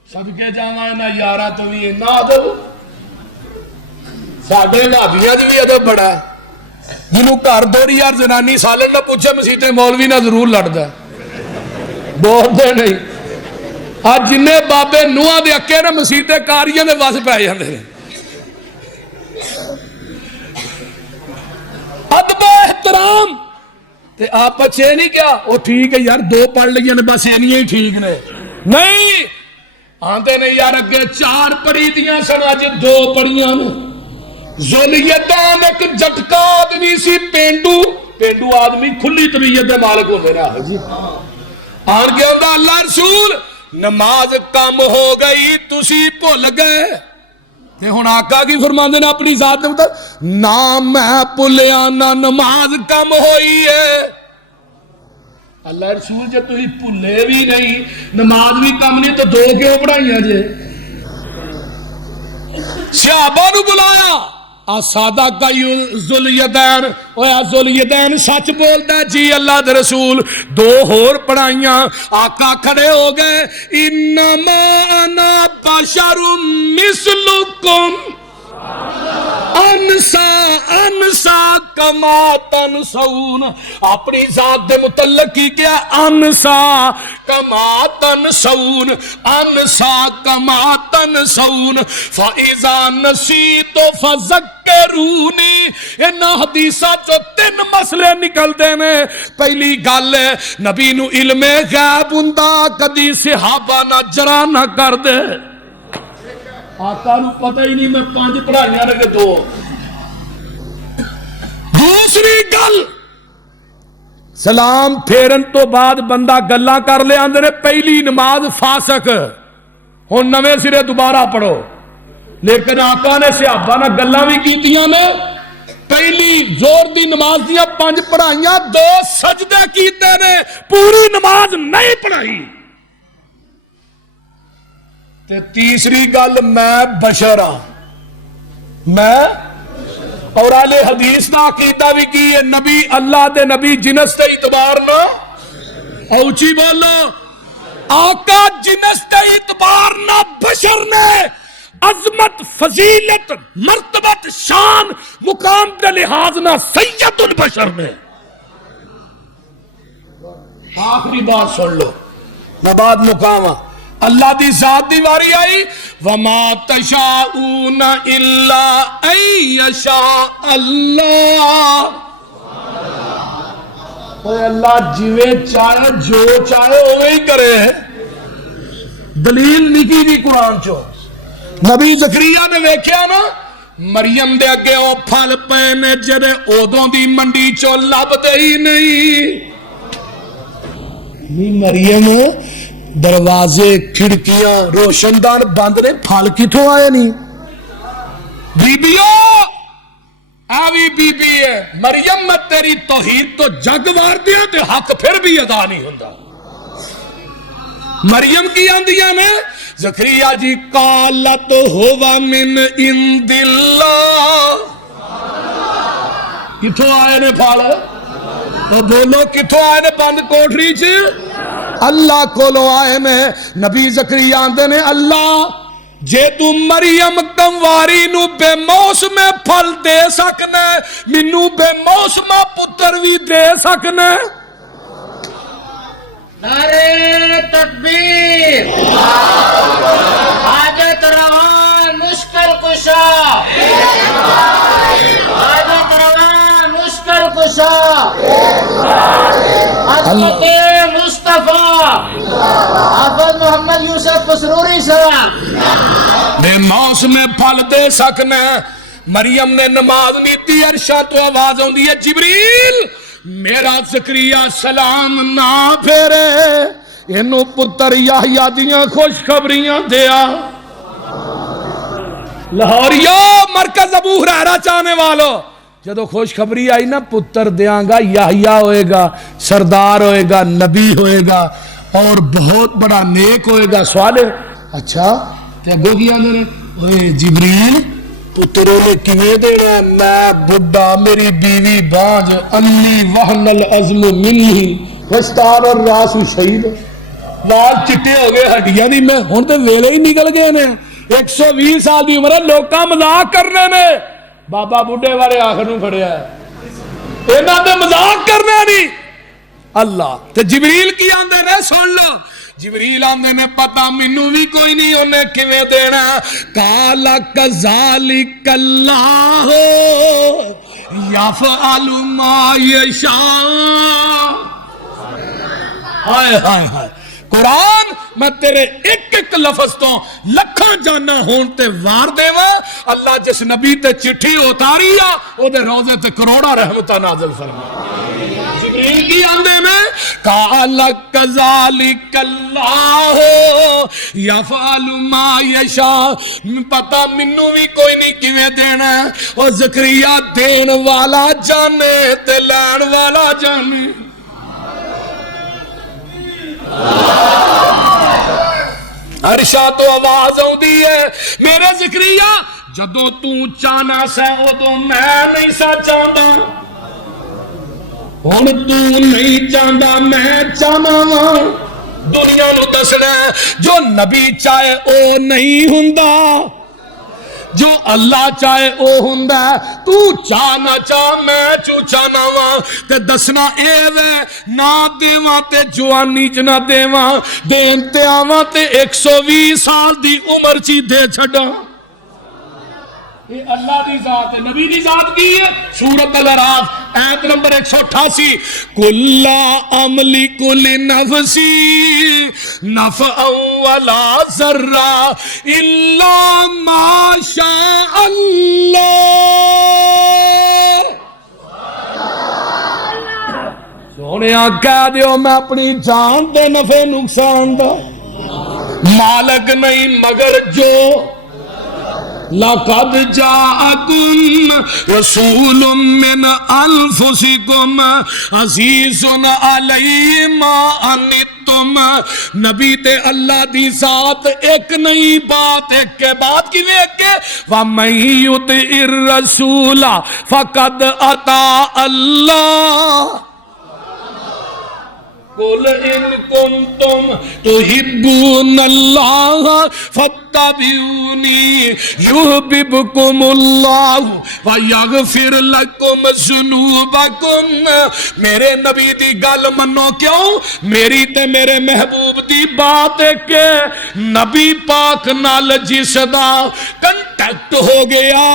سب کے جاواں نہ یارا تو بھی نہ ادب، ساڈے بھابیاں دی بھی ادب بڑا ہے، جنوں گھر دوری یار زنانی سالن نہ پوچھے مسیتے مولوی نہ ضرور لڑدا ہے، بولدے نہیں۔ آج جن بابے نوہاں دے اکے نے مسیتے کاریاں دے وس پے جاندے نے۔ ادب احترام تے آپ بچے نہیں کیا وہ ٹھیک ہے یار 2 پڑھ لیا نے بس اینیاں ہی ٹھیک نے نہیں آندے نے یار اگے 4 پڑھی دیاں سن اج 2 پڑھیاں نے ذولیدین ایک جٹکا آدمی سی پینڈو آدمی کھلی طبیعت دے مالک ہوندے نے جی آن کے ہوندا اللہ رسول نماز کم ہو گئی تسی بھول گئے تے ہن آقا کی فرماندے نے اپنی ذات دے مطابق نہ میں بھولیا نہ نماز کم ہوئی ہے اللہ رسول جے تسی بھولے بھی نہیں نماز بھی کم نہیں تو 2 کیوں پڑھائیاں جے صحابہ نو بلایا سادہ کا ذولیدین اویا ذولیدین سچ بولدا جی اللہ دے رسول 2 ہور پڑھائیاں آقا کھڑے ہو گئے انما انا بشر مثلکم انسا کما تنسون اپنی ذات دے متعلق کی کیا انسا کما تنسون انسا کما تنسون فاذا نسیت فذکرونی ان حدیثاں چو 3 مسئلے نکلدے نے پہلی گل ہے نبی نو علم غیب ہوندا کدی صحابہ نہ جرا نہ کر دے آقا نو پتہ ہی نہیں میں 5 پڑھائیاں نے کہ 2 دوسری گل سلام پھیرن تو بعد بندہ گلاں کر لے آندے نے پہلی نماز فاسق ہن نویں سرے دوبارہ پڑھو لیکن آقا نے صحابہ نہ گلاں بھی کیتیاں نے پہلی زور دی نماز دیاں 5 پڑھائیاں 2 سجدے کیتے نے پوری نماز نہیں پڑھائی تے تیسری گل میں بشر ہاں میں اور اہل حدیث دا عقیدہ بھی کی ہے نبی اللہ دے نبی جنس تے اعتبار نہ اوچی بولو آقا جنس تے اعتبار نہ بشر نے عظمت فضیلت مرتبت شان مقام دے لحاظ نہ سید البشر نے آخری بات سن لو میں بعد مقام اللہ دی ذات دی واری آئی وما تشاؤون الا ان یشاء اللہ اوے اللہ جوے چاہے جو چاہے اوے ہی کرے دلیل لکھی بھی قرآن چو نبی زکریا نے ویکھیا نا مریم دے اگے او پھل پے نے جڑے اودوں دی منڈی چو لبدے ہی نہیں مریم دروازے کھڑکیاں روشن دان بند نے پھل کتھوں آئے نہیں بیبیو آوی بی بی ہے مریم میں تیری توحید تو جگ وار دیا تے حق پھر بھی ادا نہیں ہوندا مریم کی آندیاں نے زکریا جی قالت ہوا من عند اللہ کتھوں آئے نے پھل تو بولو کتھوں آئے نے بند کوٹری چ اللہ کولو آئے نے نبی زکریا آندے نے اللہ جے تو مریم کمواری نو بے موسم پھل دے سکنے منو بے موسم پتر بھی دے سکنے نعرے تکبیر حاجت روا مشکل کشا حاجت روا مشکل کشا عظمت مصطفیٰ حافظ محمد یوسف پسروری صاحب بے موسم پھل دے سکنے مریم نے نماز نیتی عرشاں تو آواز ہوندی ہے جبریل میرا زکریا سلام نہ پھیرے انہوں پتر یحییٰ دیاں خوشخبریاں دیا لاہوریو مرکز ابو ہریرہ چاہنے والو جدو خوشخبری آئی نا پتر دیاں گا یحییٰ ہوئے گا سردار ہوئے گا نبی ہوئے گا اور بہت بڑا نیک ہوئے گا سوال ہے اچھا تے گو کیا نے جبریل پتروں نے کیویں دینا میں بڈھا میری بیوی بانج انی وہن العظم منی وستار الراس شہید وال چٹے ہو گئے ہڈیاں دی میں ہن تے ویلے ہی نکل گئے نے 120 سال دی عمر ہے لوکاں مذاق کرنے نے بابا بڈھے والے آخر نوں کھڑیا ہے انہاں دے مذاق کرنے نہیں اللہ تے جبریل کی آندے نے سن لو جبریل آندے نے پتا مینوں بھی کوئی نہیں انہیں کیویں دینا قال کذالک اللہ یفعل ما یشاء ہائے ہائے ہائے قرآن میں تیرے ایک ایک لفظ تو لکھاں جانا ہون تے وار دیوا اللہ جس نبی تے چٹھی اتاری او دے روزے تے کروڑا رحمتہ نازل فرما جبریل کی آندے میں قال کذالک اللہ یفعل ما یشاء پتہ منو بھی کوئی نہیں کیویں دینا او زکریا دین والا جانے تے لین والا جانے عرشا تو آواز آؤندی ہے میرے زکریا جدوں تو چاہنا سا ادوں میں نہیں سا چاہتا ہن تو نہیں چاہتا میں چاہنا وا دنیا نو دسنا جو نبی چاہے او نہیں ہوندا جو اللہ چاہے او ہوندا تو چاہ نہ چاہ میں چاہنا وا تے دسنا اے وے نہ دیواں تے جوانی چ نہ دیواں دین تے آواں تے 120 سال دی عمر چی دے چھڈاں یہ اللہ دی ذات ہے نبی دی ذات کی ہے سورۃ الاعراف آیت نمبر 188 کل املک لنفسی نفعا ولا ضرا الا ما شاء اللہ سونیا کہہ دیو میں اپنی جان دے نفع نقصان دا مالک نہیں مگر جو لقد جاءكم رسول من انفسكم عزيز عليه ما عنتم نبی تے اللہ دی ذات ایک نئی بات ایک کے بات کی ایک کے وَمَن يُطِعِ الرَّسُولَ فَقَدْ أَطَاعَ اللَّهَ قُلْ إِن كُنتُمْ تُحِبُّونَ اللَّهَ فَاتَّبِعُونِي يُحْبِبْكُمُ اللَّهُ وَيَغْفِرْ لَكُمْ ذُنُوبَكُمْ میرے نبی دی گل منو کیوں میری تے میرے محبوب دی بات ہے کہ نبی پاک نال جس دا کنٹیکٹ ہو گیا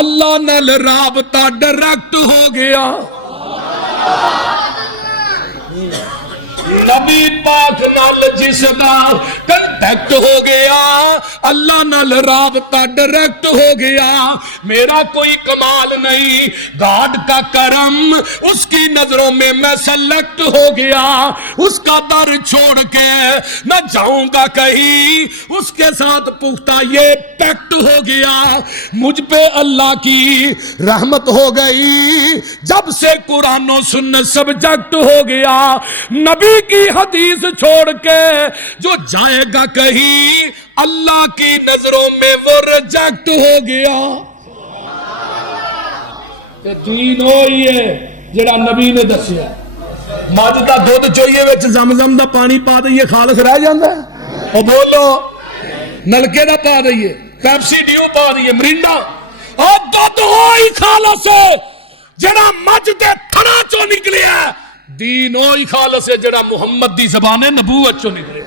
اللہ نال رابطہ ڈائریکٹ ہو گیا نبی پاک نال جس دا کنٹیکٹ ہو گیا اللہ نال رابطہ ڈائریکٹ ہو گیا میرا کوئی کمال نہیں گاڈ کا کرم اس کی نظروں میں میں سلیکٹ ہو گیا اس کا در چھوڑ کے نہ جاؤں گا کہیں اس کے ساتھ پختہ یہ پیکٹ ہو گیا مجھ پہ اللہ کی رحمت ہو گئی جب سے قرآن و سنت سبجیکٹ ہو گیا نبی کی حدیث چھوڑ کے جو جائے گا کہیں اللہ کی نظروں میں وہ ریجیکٹ ہو گیا کہ دین ہوئی ہے جڑا نبی نے دسیا مجھ دا دودھ چوئیے وچ زمزم دا پانی پا دئیے خالص رہ جاندا ہے او بولو نلکے دا پا دئیے پیپسی ڈیو پا دئیے مرینڈا او دودھ ہوئی خالص ہے جڑا مجھ دے تھنا چوں نکلیا دین ہوئی خالص ہے جڑا محمد دی زبان نبوت چوں نکلے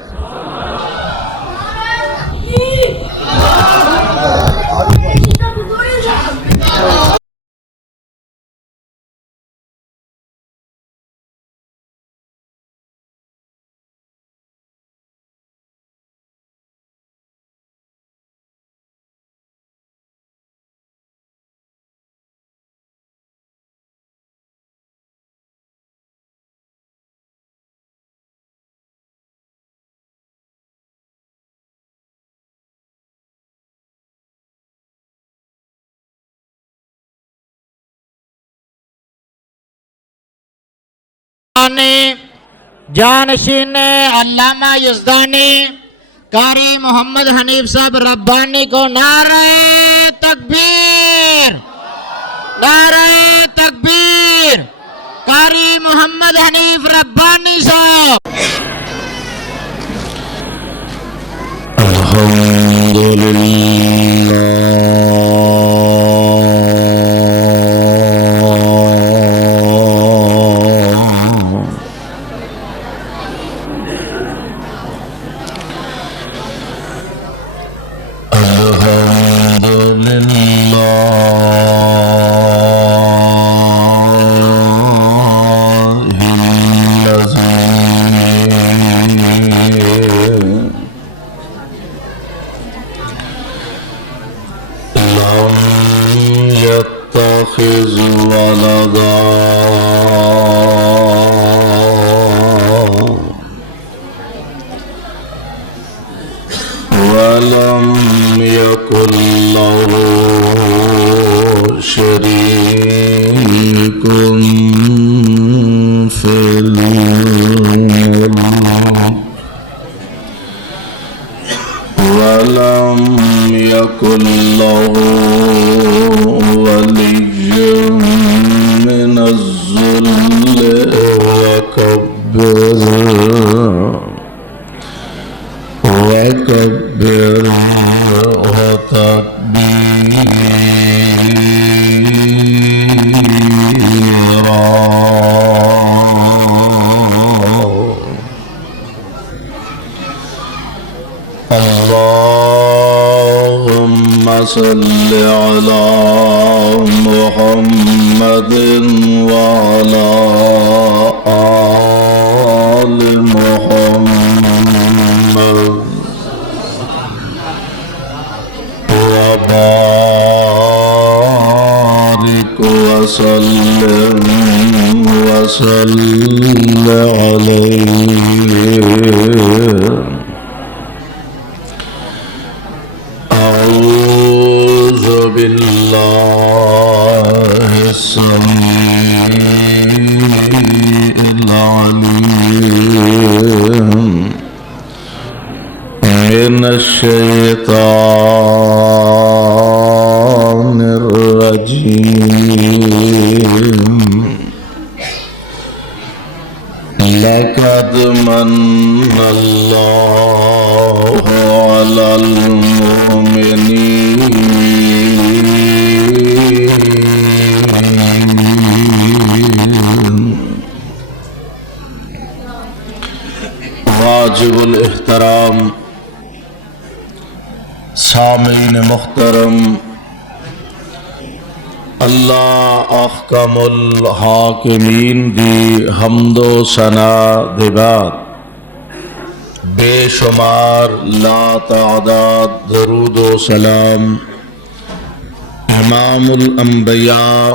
جانشین علامہ یزدانی قاری محمد حنیف صاحب ربانی کو نعرہ تکبیر نعرہ تکبیر قاری محمد حنیف ربانی صاحب الحمدللہ يتخذ ولدا ولم يكن له شريك في الملك ولم يكن له ولي من الذل وكبره تكبيرا. اللهم صل على محمد وعلى آل محمد وبارك وسلم عليه. أعوذ بالله السميع العليم من الشيطان الرجيم. لقد من الله على المؤمنين واجب الاحترام سامعین محترم، اللہ احکم الحاکمین دی حمد و ثنا دے بعد بے شمار لا تعداد درود و سلام امام الانبیاء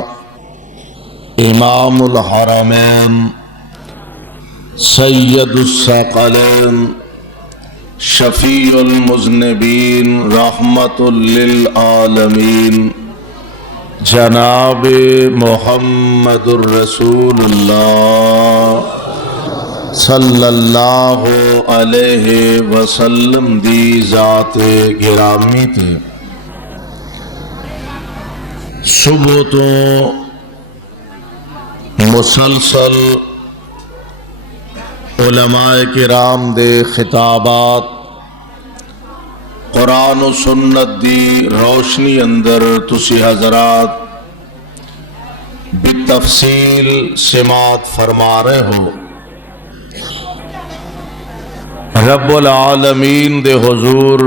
امام الحرمین سید الثقلین شفیع المذنبین رحمت للعالمین جناب محمد الرسول اللہ صلی اللہ علیہ وسلم دی ذات گرامی تے صبح تو مسلسل علماء کرام دے خطابات قرآن و سنت دی روشنی اندر تسی حضرات بالتفصیل سماعت فرما رہے ہو. رب العالمین دے حضور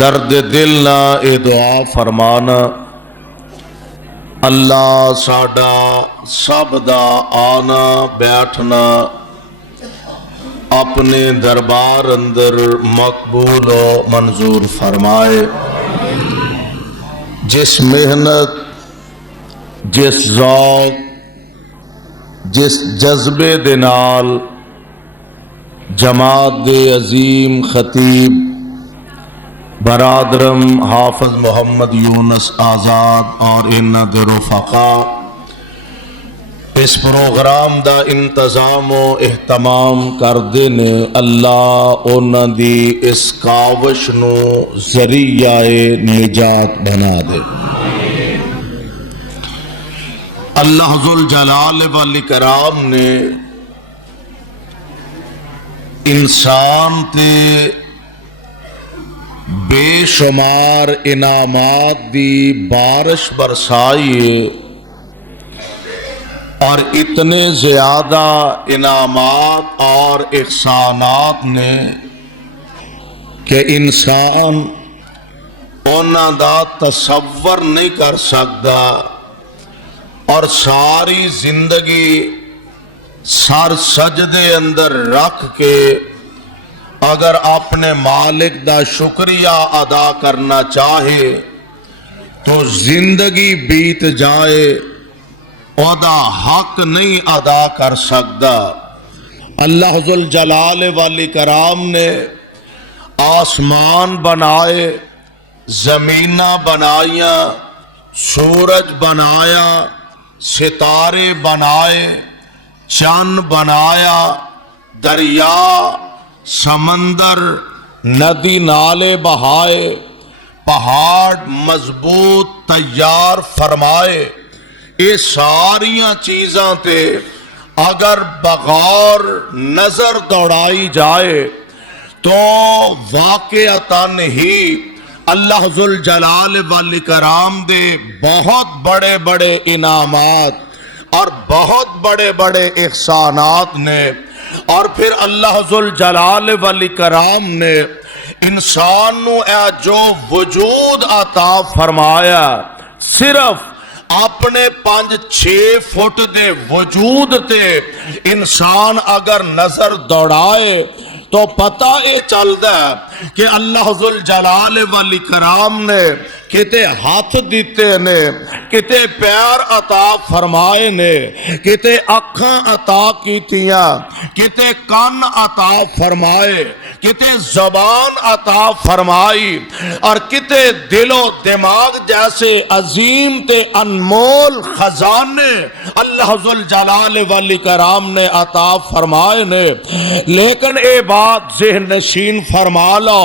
درد دل نہ اے دعا فرمانا اللہ ساڈا سب دا آنا بیٹھنا اپنے دربار اندر مقبول و منظور فرمائے. جس محنت جس ذوق جس جذبے دے نال جماعت دے عظیم خطیب برادرم حافظ محمد یونس آزاد اور انہاں دے رفقا اس پروگرام دا انتظام و اہتمام کردے نے اللہ انہاں دی اس کاوش نو ذریعہ نجات بنا دے. اللہ ذوالجلال والاکرام نے انسان تے بے شمار انعامات دی بارش برسائی اور اتنے زیادہ انعامات اور احسانات نے کہ انسان انہاں دا تصور نہیں کر سکتا اور ساری زندگی سر سجدے اندر رکھ کے اگر اپنے مالک دا شکریہ ادا کرنا چاہے تو زندگی بیت جائے اودا حق نہیں ادا کر سکتا۔ اللہ ذوالجلال والاکرام نے آسمان بنائے، زمیناں بنائیاں، سورج بنایا، ستارے بنائے، چاند بنایا، دریا، سمندر، ندی نالے بہائے، پہاڑ مضبوط تیار فرمائے۔ یہ ساریاں چیزاں تے اگر بغور نظر دوڑائی جائے تو واقعتاً ہی اللہ ذوالجلال والاکرام دے بہت بڑے بڑے انعامات اور بہت بڑے بڑے احسانات نے۔ اور پھر اللہ ذوالجلال والاکرام نے انسان نو اے جو وجود عطا فرمایا، صرف اپنے 5-6 فٹ دے وجود تے انسان اگر نظر دوڑائے تو پتہ یہ چلتا ہے کہ اللہ ذوالجلال والاکرام نے کتے ہاتھ دیتے نے، کتے پیر عطا فرمائے نے، کتے اکھاں عطا کیتیاں، کتے کان عطا فرمائے، کتے زبان عطا فرمائی، اور کتے دل و دماغ جیسے عظیم تے انمول خزانے اللہ ذوالجلال والاکرام نے عطا فرمائے نے۔ لیکن اے بات ذہن نشین فرما لو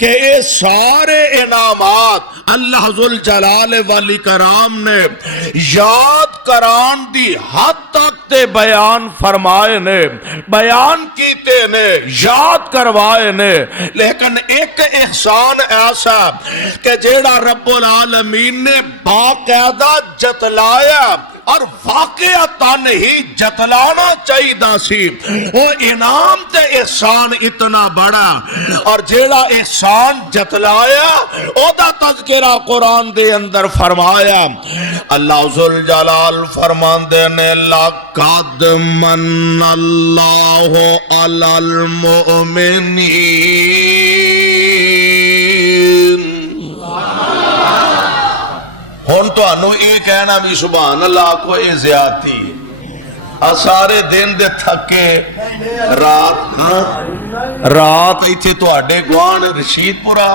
کہ یہ سارے انعامات اللہ ذوالجلال والاکرام نے یاد کران دی حد تک تے بیان فرمائے نے، بیان کیتے نے، یاد کروائے نے۔ لیکن ایک احسان ایسا کہ جیڑا رب العالمین نے باقاعدہ جتلایا اور واقعتاً ہی جتلانا چاہیے سی، وہ انعام تے احسان اتنا بڑا، اور جیڑا احسان جتلایا او دا تذکرہ قرآن دے اندر فرمایا۔ اللہ ذوالجلال فرماندے نے لَقَدْ مَنَّ اللَّهُ عَلَى الْمُؤْمِنِينَ۔ ہن تو انو یہ کہنا بھی سبحان اللہ کو یہ زیادتی سارے دن دے تھکے رات ایتھے تواڈے گوان رشید پورا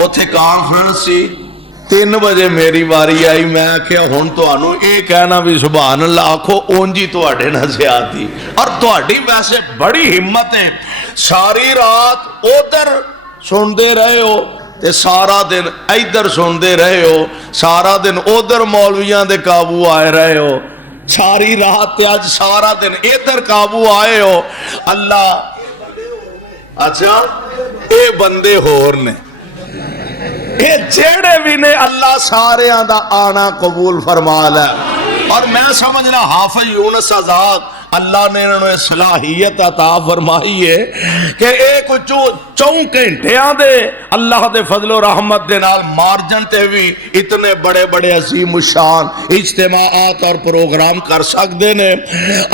اوتھے کانفرنس سی 3 بجے میری واری آئی، میں کہا ہن تانوں یہ کہنا بھی سبحان اللہ آکھو اونجی تواڈے نہ زیادتی۔ اور تواڈی ویسے بڑی ہمت ہے، ساری رات ادھر سندے رہے ہو تے سارا دن ادھر سندے رہے ہو، سارا دن ادھر مولویاں دے قابو آئے رہے ہو، ساری رات تے اج سارا دن ادھر قابو آئے ہو۔ اللہ اچھا اے بندے ہور نے، اے جیڑے بھی نے اللہ سارے دا آنا قبول فرما لے۔ اور میں سمجھنا حافظ یونس آزاد اللہ نے انہوں نے صلاحیت عطا فرمائی ہے کہ ایک 4 گھنٹیاں دے اللہ دے فضل و رحمت دے نال مارجن تے بھی اتنے بڑے بڑے عظیم الشان اجتماعات اور پروگرام کر سکتے نے۔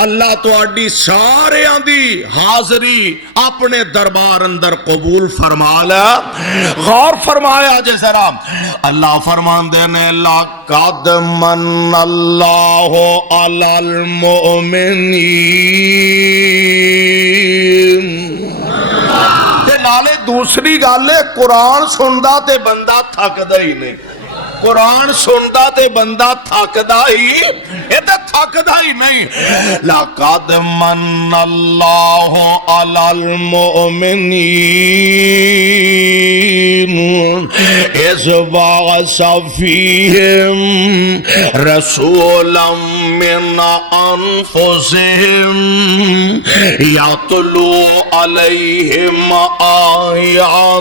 اللہ تو اڈی سارے دی حاضری اپنے دربار اندر قبول فرما لے۔ غور فرمایا جے ذرا، اللہ فرماندے نے لَقَدْ مَنَّ اللَّهُ عَلَى الْمُؤْمِنِينَ۔ نالے دوسری گل ہے قرآن سندا تے بندہ تھکدا ہی نہیں، قرآن سندا تے بندہ تھکدا ہی تھکدا ہی نہیں۔ لَقَدْ مَنَّ اللَّهُ عَلَى الْمُؤْمِنِينَ إِذْ بَعَثَ فِيهِمْ رَسُولًا مِّنْ أَنفُسِهِمْ يَتْلُو عَلَيْهِمْ آيَاتِهِ